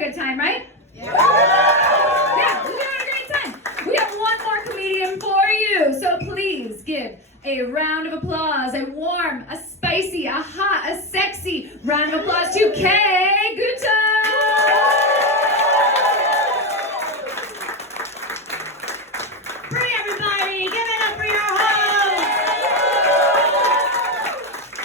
a good time, right? Yeah, we're having a great time. We have one more comedian for you, so please give a round of applause, a warm, a spicy, a hot, a sexy round of applause to Kay Guta. Free everybody, give it up for your host.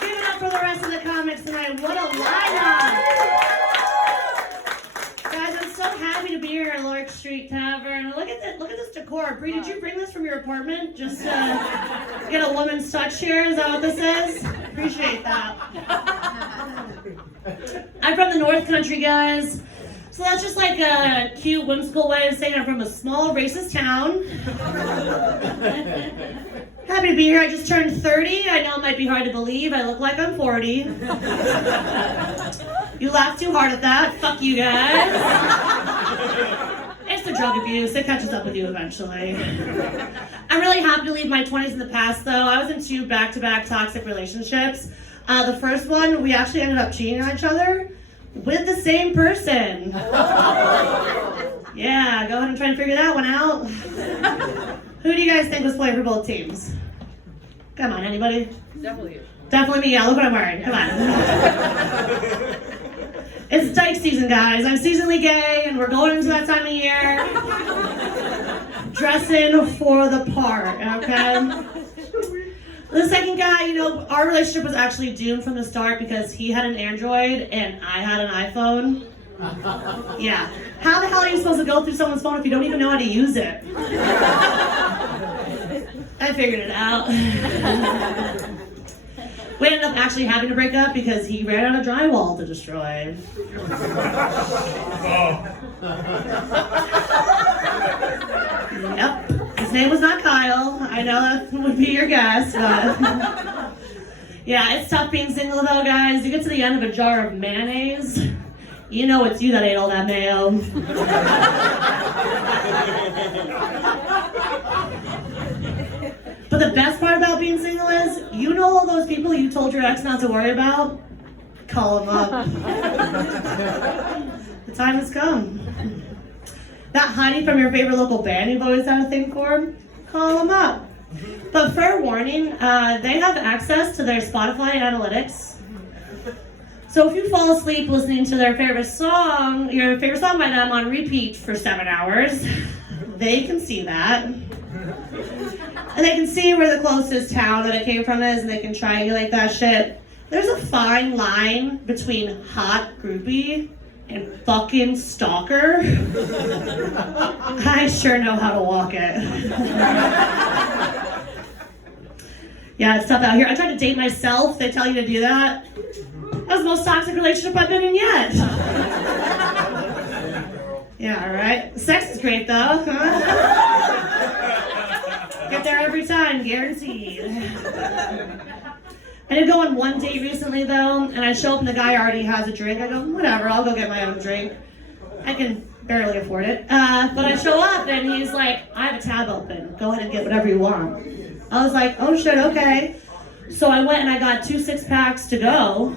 Give it up for the rest of the comics tonight. What a lineup. Guys, I'm so happy to be here at Lark Street Tavern. Look at this decor. Bree, did you bring this from your apartment? Just get a woman's touch here, is that what this is? Appreciate that. I'm from the North Country, guys. So that's just like a cute, whimsical way of saying I'm from a small, racist town. Happy to be here. I just turned 30. I know it might be hard to believe. I look like I'm 40. You laugh too hard at that. Fuck you guys. It's the drug abuse. It catches up with you eventually. I'm really happy to leave my 20s in the past, though. I was in 2 back-to-back toxic relationships. The first one, we actually ended up cheating on each other with the same person. Yeah, go ahead and try and figure that one out. Who do you guys think was playing for both teams? Come on, anybody? Definitely you. Definitely me. Yeah, look what I'm wearing. Come on. It's dyke season, guys. I'm seasonally gay, and we're going into that time of year. Dressing for the part, okay? The second guy, you know, our relationship was actually doomed from the start because he had an Android and I had an iPhone. Yeah. How the hell are you supposed to go through someone's phone if you don't even know how to use it? I figured it out. We ended up actually having to break up because he ran out of drywall to destroy. Yep. His name was not Kyle. I know that would be your guess, but yeah, it's tough being single though, guys. You get to the end of a jar of mayonnaise, you know it's you that ate all that mayo. But the best part about being single is, you know all those people you told your ex not to worry about? Call them up. The time has come. That Heidi from your favorite local band you've always had a thing for? Call them up. But fair warning, they have access to their Spotify analytics. So if you fall asleep listening to their favorite song, your favorite song by them on repeat for 7 hours, they can see that. And they can see where the closest town that it came from is, and they can triangulate that shit. There's a fine line between hot groupie and fucking stalker. I sure know how to walk it. Yeah, it's tough out here. I tried to date myself. They tell you to do that. That was the most toxic relationship I've been in yet. Yeah, all right. Sex is great, though. Get there every time, guaranteed. I did go on one date recently, though, and I show up and the guy already has a drink. I go, whatever, I'll go get my own drink. I can barely afford it. But I show up and he's like, I have a tab open. Go ahead and get whatever you want. I was like, oh shit, okay. So I went and I got 2 6-packs to go.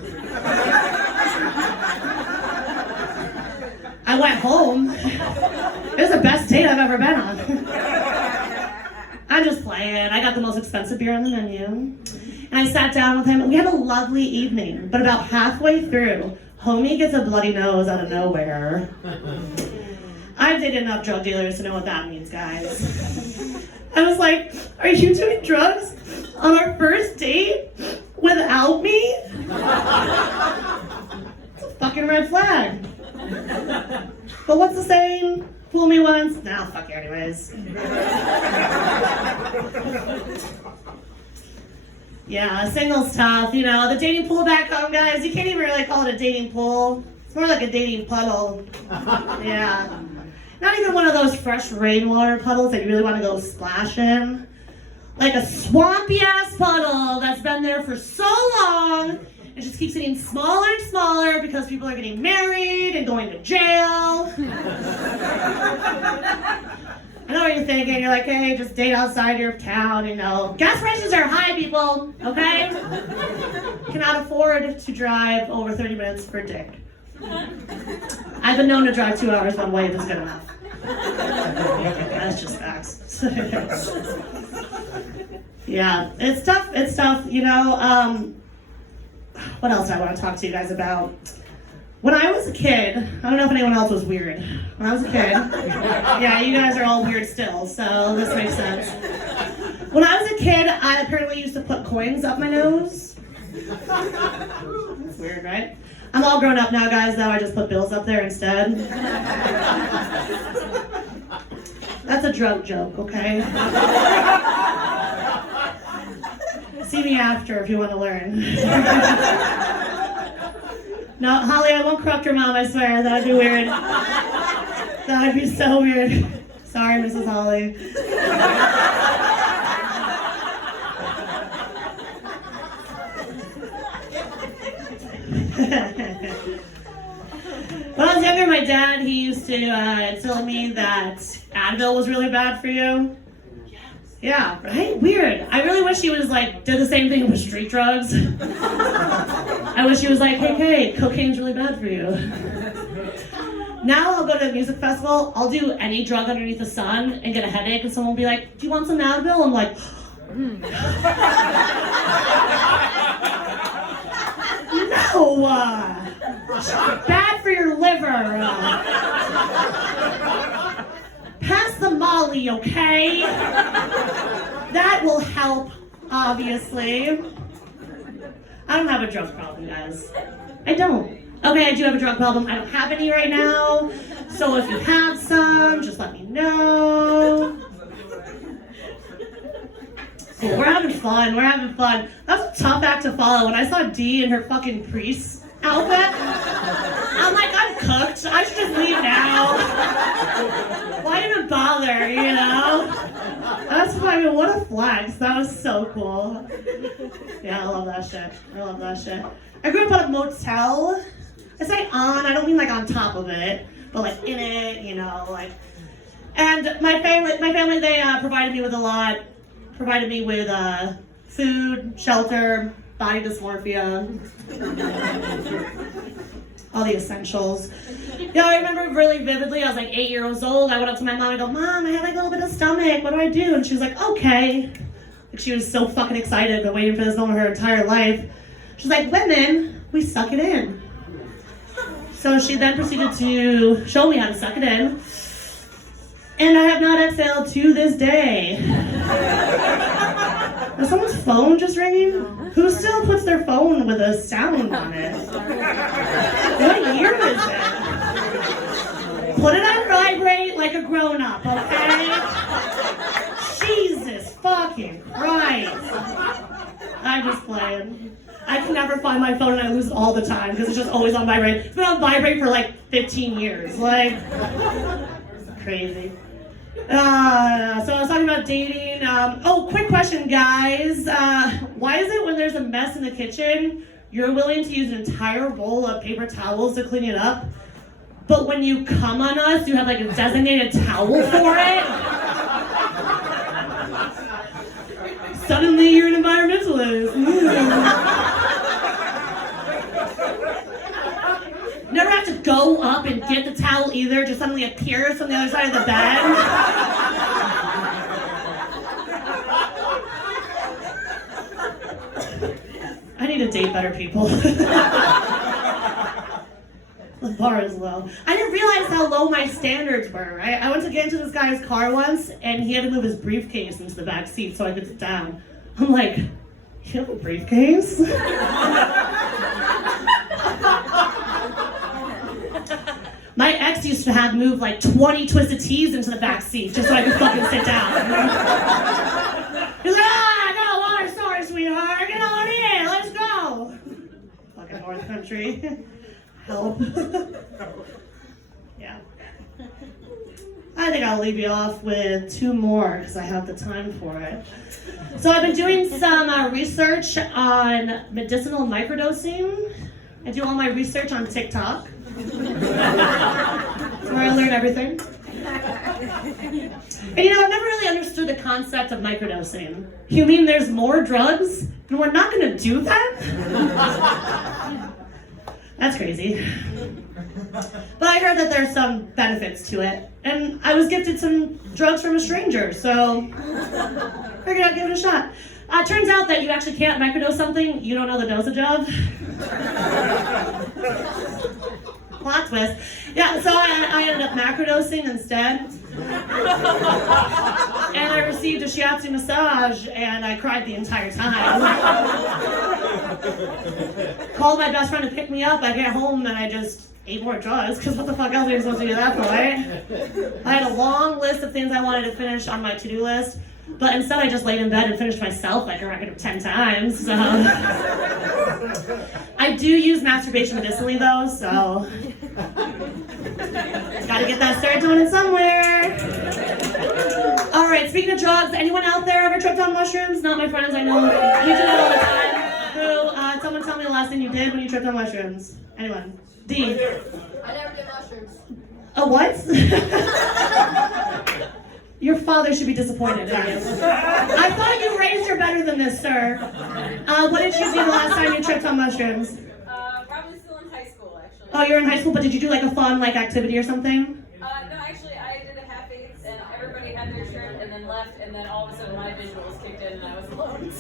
I went home. It was the best date I've ever been on. I'm just playing. I got the most expensive beer on the menu. And I sat down with him and we had a lovely evening. But about halfway through, homie gets a bloody nose out of nowhere. I've dated enough drug dealers to know what that means, guys. I was like, are you doing drugs on our first date without me? It's a fucking red flag. But what's the saying? Fool me once, nah, fuck you anyways. Yeah, single's tough, you know. The dating pool back home, guys, you can't even really call it a dating pool. It's more like a dating puddle. Yeah. Not even one of those fresh rainwater puddles that you really want to go splash in. Like a swampy ass puddle that's been there for so long. It just keeps getting smaller and smaller because people are getting married and going to jail. I know what you're thinking. You're like, hey, just date outside your town, you know. Gas prices are high, people, okay? You cannot afford to drive over 30 minutes for a date. I've been known to drive 2 hours one way if it's good enough. That's just facts. Yeah, it's tough, you know. What else I want to talk to you guys about? When I was a kid, I don't know if anyone else was weird. When I was a kid, yeah, you guys are all weird still, so this makes sense. When I was a kid, I apparently used to put coins up my nose. That's weird, right? I'm all grown up now, guys, though. I just put bills up there instead. That's a drug joke, okay? See me after if you want to learn. No, Holly, I won't corrupt your mom, I swear. That would be weird. That would be so weird. Sorry, Mrs. Holly. When I was younger, my dad, he used to tell me that Advil was really bad for you. Yeah, right? Weird. I really wish he was like, did the same thing with street drugs. I wish he was like, hey, cocaine's really bad for you. Now I'll go to a music festival, I'll do any drug underneath the sun and get a headache, and someone will be like, do you want some Advil? I'm like, no, bad for your liver. Pass the Molly, okay? That will help, obviously. I don't have a drug problem, guys. I don't. Okay, I do have a drug problem. I don't have any right now. So if you have some, just let me know. Cool, we're having fun. That was a tough act to follow. When I saw Dee in her fucking priest outfit, I'm like, I'm cooked. I should just leave now. Why even bother, you know? That's fucking, what a flex. That was so cool. Yeah, I love that shit. I grew up on a motel. I say on, I don't mean like on top of it, but like in it, you know, like. And my family, they provided me with a lot. Provided me with food, shelter, body dysmorphia, all the essentials. Yeah, I remember really vividly, I was like 8 years old. I went up to my mom and go, Mom, I have like a little bit of stomach. What do I do? And she was like, okay. Like, she was so fucking excited, been waiting for this moment her entire life. She's like, women, we suck it in. So she then proceeded to show me how to suck it in. And I have not exhaled to this day. Is someone's phone just ringing? Who still puts their phone with a sound on it? What year is it? Put it on vibrate like a grown-up, okay? Jesus fucking Christ. I'm just playing. I can never find my phone and I lose it all the time because it's just always on vibrate. It's been on vibrate for like 15 years. Like, crazy. So I was talking about dating. Quick question, guys. Why is it when there's a mess in the kitchen, you're willing to use an entire roll of paper towels to clean it up, but when you come on us, you have like a designated towel for it? Suddenly you're an environmentalist. Never have to go up and get the towel either, just suddenly appears from the other side of the bed. I need to date better people. The bar is low. I didn't realize how low my standards were, right? I went to get into this guy's car once, and he had to move his briefcase into the back seat so I could sit down. I'm like, you have a briefcase? My ex used to have moved like 20 Twisted Teas into the back seat just so I could fucking sit down. He's like, I got a water story, sweetheart. Get on in, let's go. Fucking North Country. Help. Yeah. I think I'll leave you off with 2 more because I have the time for it. So I've been doing some research on medicinal microdosing. I do all my research on TikTok. That's where I learn everything. And you know, I've never really understood the concept of microdosing. You mean there's more drugs and we're not gonna do that? That's crazy. But I heard that there's some benefits to it. And I was gifted some drugs from a stranger, so figured I'd give it a shot. Turns out that you actually can't microdose something you don't know the dosage of. Plot twist. Yeah, so I ended up macrodosing instead. And I received a shiatsu massage, and I cried the entire time. Called my best friend to pick me up. I get home and I just ate more drugs, because what the fuck else are you supposed to do that for, right? I had a long list of things I wanted to finish on my to-do list, but instead I just laid in bed and finished myself like a record of 10 times, so. I do use masturbation medicinally though, so. Gotta get that serotonin somewhere. All right, speaking of drugs, anyone out there ever tripped on mushrooms? Not my friends, I know. We do that all the time. Who, someone tell me the last thing you did when you tripped on mushrooms. Anyone? D. I never did mushrooms. A what? Your father should be disappointed in you. I thought you raised her better than this, sir. What did you do the last time you tripped on mushrooms? Probably still in high school, actually. Oh, you're in high school, but did you do like a fun activity or something? No, actually, I did a half-eighth, and everybody had their trip, and then left, and then all of a sudden my visuals kicked in, and I was alone.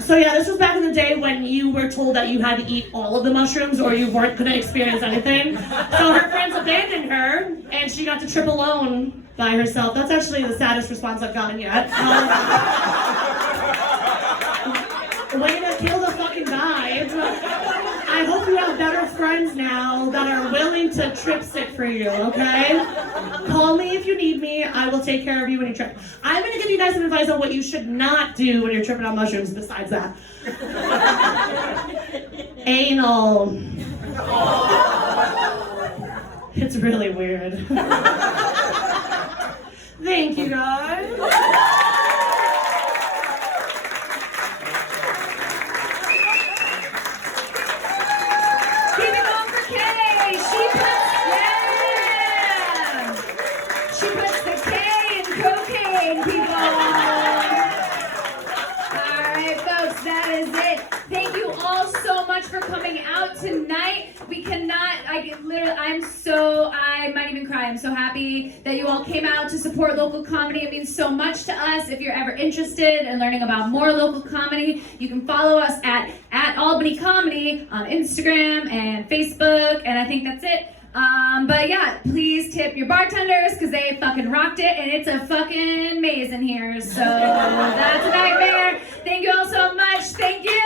So yeah, this was back in the day when you were told that you had to eat all of the mushrooms or you weren't going to experience anything. So her friends abandoned her, and she got to trip alone by herself. That's actually the saddest response I've gotten yet. Way to kill the fucking vibe. I hope you have better friends now that are willing to trip sick for you, okay? Call me if you need me. I will take care of you when you trip. I'm going to give you guys some advice on what you should not do when you're tripping on mushrooms besides that. Anal. It's really weird. Thank you, guys. She puts the K in cocaine, people. All right, folks, that is it. Thank you all so much for coming out tonight. We cannot, I might even cry. I'm so happy that you all came out to support local comedy. It means so much to us. If you're ever interested in learning about more local comedy, you can follow us at Albany Comedy on Instagram and Facebook, and I think that's it. But yeah, please tip your bartenders because they fucking rocked it, and it's a fucking maze in here. So that's a nightmare. Thank you all so much. Thank you.